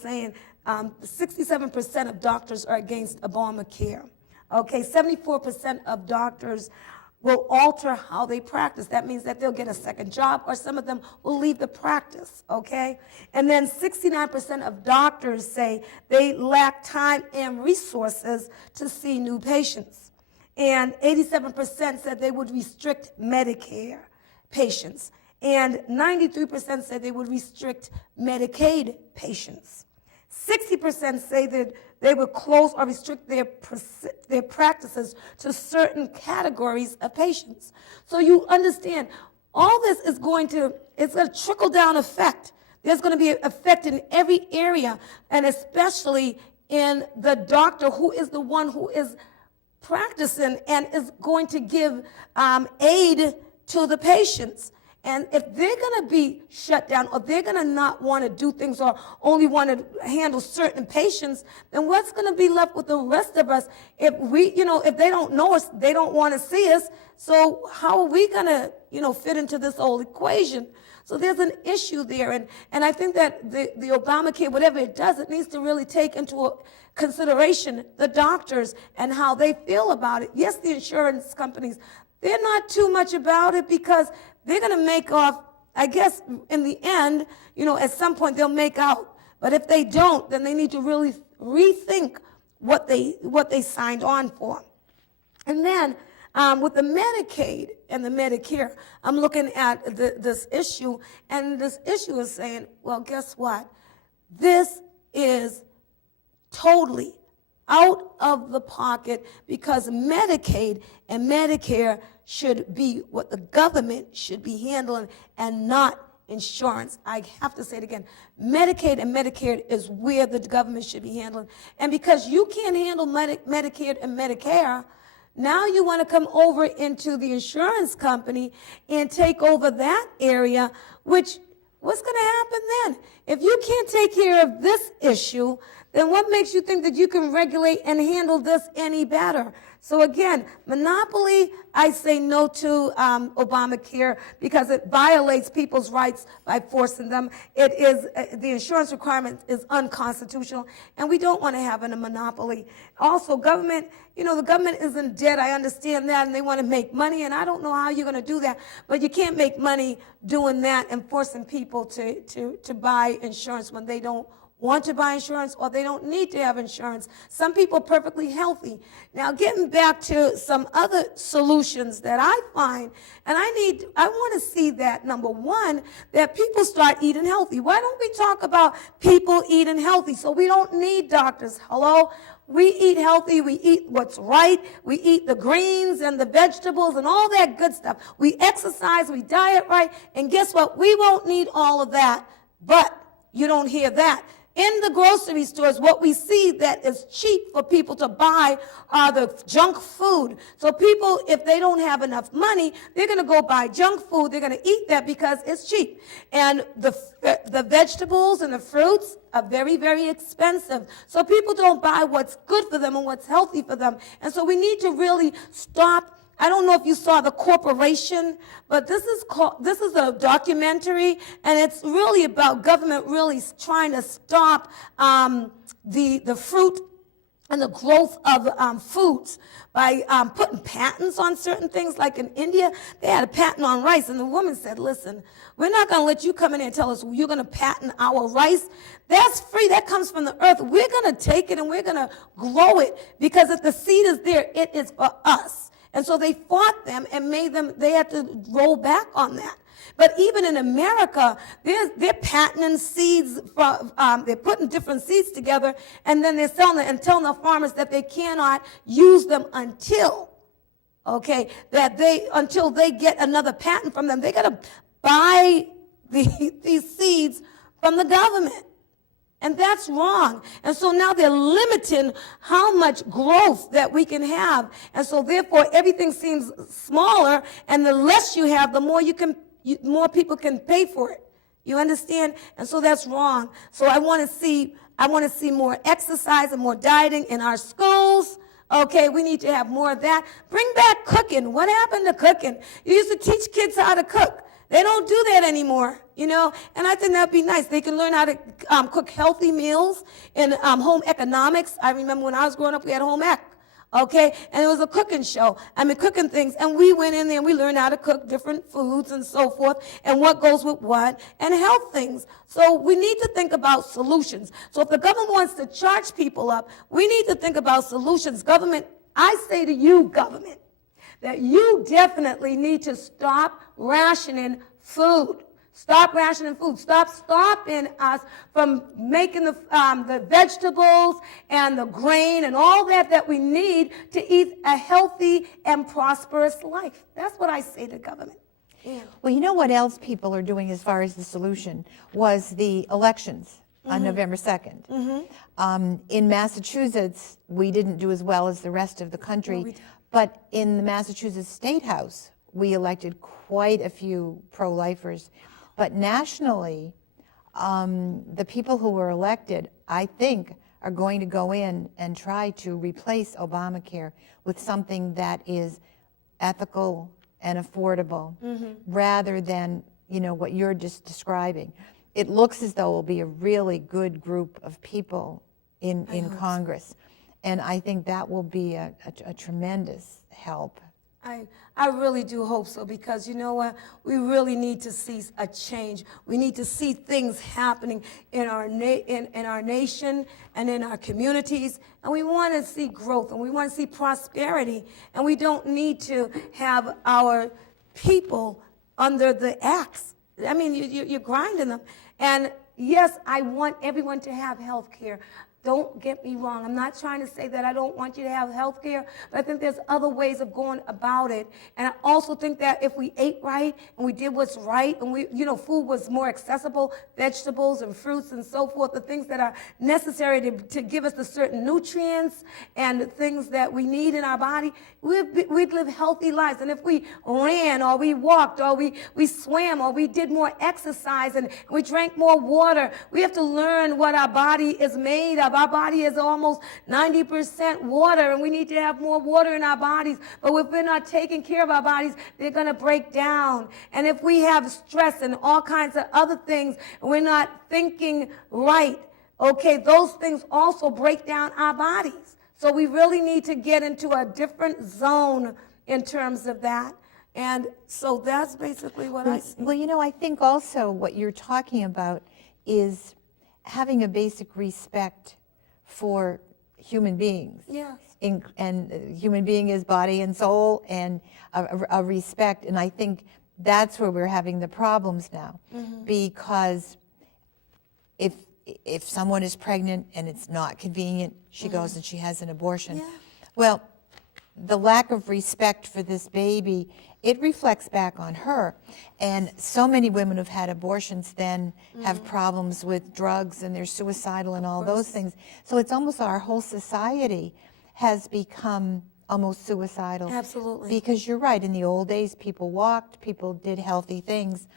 saying 67% of doctors are against Obamacare. Okay, 74% of doctors will alter how they practice. That means that they'll get a second job, or some of them will leave the practice, okay? And then 69% of doctors say they lack time and resources to see new patients. And 87% said they would restrict Medicare patients. And 93% said they would restrict Medicaid patients. 60% say that they would close or restrict their practices to certain categories of patients. So you understand, all this is it's a trickle-down effect. There's going to be an effect in every area, and especially in the doctor, who is the one who is practicing and is going to give aid to the patients. And if they're going to be shut down, or they're going to not want to do things, or only want to handle certain patients, then what's going to be left with the rest of us? If if they don't know us, they don't want to see us, so how are we going to, fit into this whole equation? So there's an issue there, and I think that the Obamacare, whatever it does, it needs to really take into consideration the doctors and how they feel about it. Yes, the insurance companies, they're not too much about it, because they're going to make off, I guess, in the end, at some point they'll make out. But if they don't, then they need to really rethink what they signed on for. And then with the Medicaid and the Medicare, I'm looking at this issue, and this issue is saying, well, guess what? This is totally out of the pocket, because Medicaid and Medicare should be what the government should be handling, and not insurance. I have to say it again. Medicaid and Medicare is where the government should be handling. And because you can't handle Medicaid and Medicare, now you want to come over into the insurance company and take over that area, which, what's going to happen then? If you can't take care of this issue, then what makes you think that you can regulate and handle this any better? So again, monopoly, I say no to Obamacare, because it violates people's rights by forcing them. It is, the insurance requirement is unconstitutional, and we don't want to have a monopoly. Also, government, the government isn't dead. I understand that, and they want to make money, and I don't know how you're going to do that, but you can't make money doing that and forcing people to buy insurance when they don't want to buy insurance, or they don't need to have insurance. Some people are perfectly healthy. Now, getting back to some other solutions that I find, and I want to see that, number one, that people start eating healthy. Why don't we talk about people eating healthy, so we don't need doctors? Hello? We eat healthy, we eat what's right, we eat the greens and the vegetables and all that good stuff. We exercise, we diet right, and guess what? We won't need all of that, but you don't hear that. In the grocery stores, what we see that is cheap for people to buy are the junk food. So people, if they don't have enough money, they're going to go buy junk food. They're going to eat that because it's cheap. And the vegetables and the fruits are very, very expensive. So people don't buy what's good for them and what's healthy for them. And so we need to really stop. I don't know if you saw The Corporation, but this is a documentary, and it's really about government really trying to stop the fruit and the growth of foods by putting patents on certain things. Like in India, they had a patent on rice, and the woman said, listen, we're not going to let you come in here and tell us you're going to patent our rice. That's free. That comes from the earth. We're going to take it and we're going to grow it, because if the seed is there, it is for us. And so they fought them and they had to roll back on that. But even in America, they're patenting seeds, they're putting different seeds together, and then they're selling it and telling the farmers that they cannot use them until they get another patent from them. They got to buy these seeds from the government. And that's wrong. And so now they're limiting how much growth that we can have. And so therefore everything seems smaller, and the less you have, the more more people can pay for it. You understand? And so that's wrong. So I want to see more exercise and more dieting in our schools. Okay, we need to have more of that. Bring back cooking. What happened to cooking? You used to teach kids how to cook. They don't do that anymore, you know, and I think that'd be nice. They can learn how to cook healthy meals in home economics. I remember when I was growing up, we had home ec. Okay, and it was a cooking show. I mean, cooking things, and we went in there and we learned how to cook different foods and so forth, and what goes with what, and health things. So we need to think about solutions. So if the government wants to charge people up, we need to think about solutions. Government, I say to you, government, that you definitely need to stop rationing food. Stop rationing food. Stop stopping us from making the vegetables and the grain and all that we need to eat a healthy and prosperous life. That's what I say to government. Yeah. Well, you know what else people are doing as far as the solution was the elections on November 2nd. In Massachusetts, we didn't do as well as the rest of the country, but in the Massachusetts State House, we elected quite a few pro-lifers. But nationally, the people who were elected, I think, are going to go in and try to replace Obamacare with something that is ethical and affordable, rather than, you know, what you're just describing. It looks as though it will be a really good group of people in Congress. And I think that will be a tremendous help. I really do hope so, because you know what? We really need to see a change. We need to see things happening in our nation and in our communities, and we want to see growth and we want to see prosperity, and we don't need to have our people under the axe. I mean, you're grinding them. And yes, I want everyone to have health care. Don't get me wrong. I'm not trying to say that I don't want you to have health care, but I think there's other ways of going about it. And I also think that if we ate right and we did what's right and food was more accessible, vegetables and fruits and so forth, the things that are necessary to give us the certain nutrients and the things that we need in our body, we'd live healthy lives. And if we ran or we walked or we swam or we did more exercise and we drank more water, we have to learn what our body is made of. Our body is almost 90% water, and we need to have more water in our bodies. But if we're not taking care of our bodies, they're going to break down. And if we have stress and all kinds of other things, and we're not thinking right, okay, those things also break down our bodies. So we really need to get into a different zone in terms of that. And so that's basically what I see. Well, you know, I think also what you're talking about is having a basic respect for human beings. Yes. And human being is body and soul, and a respect. And I think that's where we're having the problems now. Because if someone is pregnant and it's not convenient, she goes and she has an abortion. Yeah. Well, the lack of respect for this baby, it reflects back on her. And so many women who've had abortions then have problems with drugs, and they're suicidal and all those things. So it's almost our whole society has become almost suicidal. Absolutely. Because you're right, in the old days, people walked, people did healthy things.